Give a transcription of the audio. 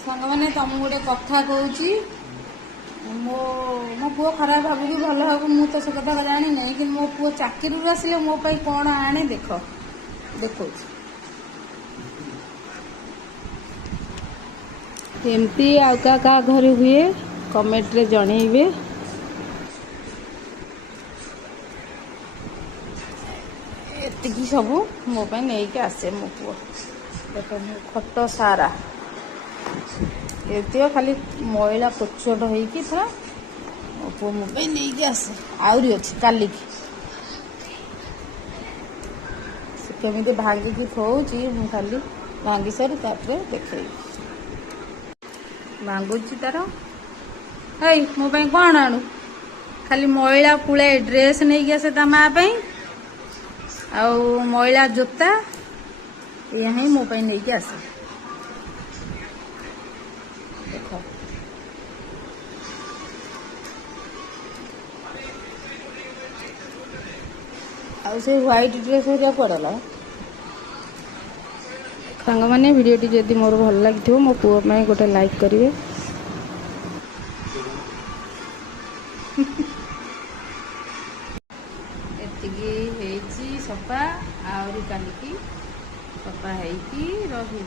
सांग मैंने तुम गोटे कथा कहूँ मो मो पुओ खराब भाव कि भल भाव मु तो से कथा जानी ना कि मो पुओ चाकरी आसिले मो पाई कौन आने देख देखो एमती आ का घर हुए कमेंट रे जनइबे। एतिकी सब मो पाई नहीं के आसे मो पुओ देखो खट सारा ये खाली मैला कोचट होइकी था मो पुओ मो पाई नहीं के आसे आउरी अच्छी काली की से केमी भांगिकी थोची मु खाली भांगी सारी तापर देखे भांगुची तार है मो पाई कौन आणु खाली मैला पुले ड्रेस नहीं के आसे ता माँ पाई आउ मैला जोता यही मो पाई नहीं के आसे देख आउ से व्हाइट ड्रेस हो पड़ला सांग मैंने वीडियोटी जदि मोर भल लगी मो पुओ में गोटे लाइक करेंगे। एतिकी सफा आउरी कालिकी सफा है रही।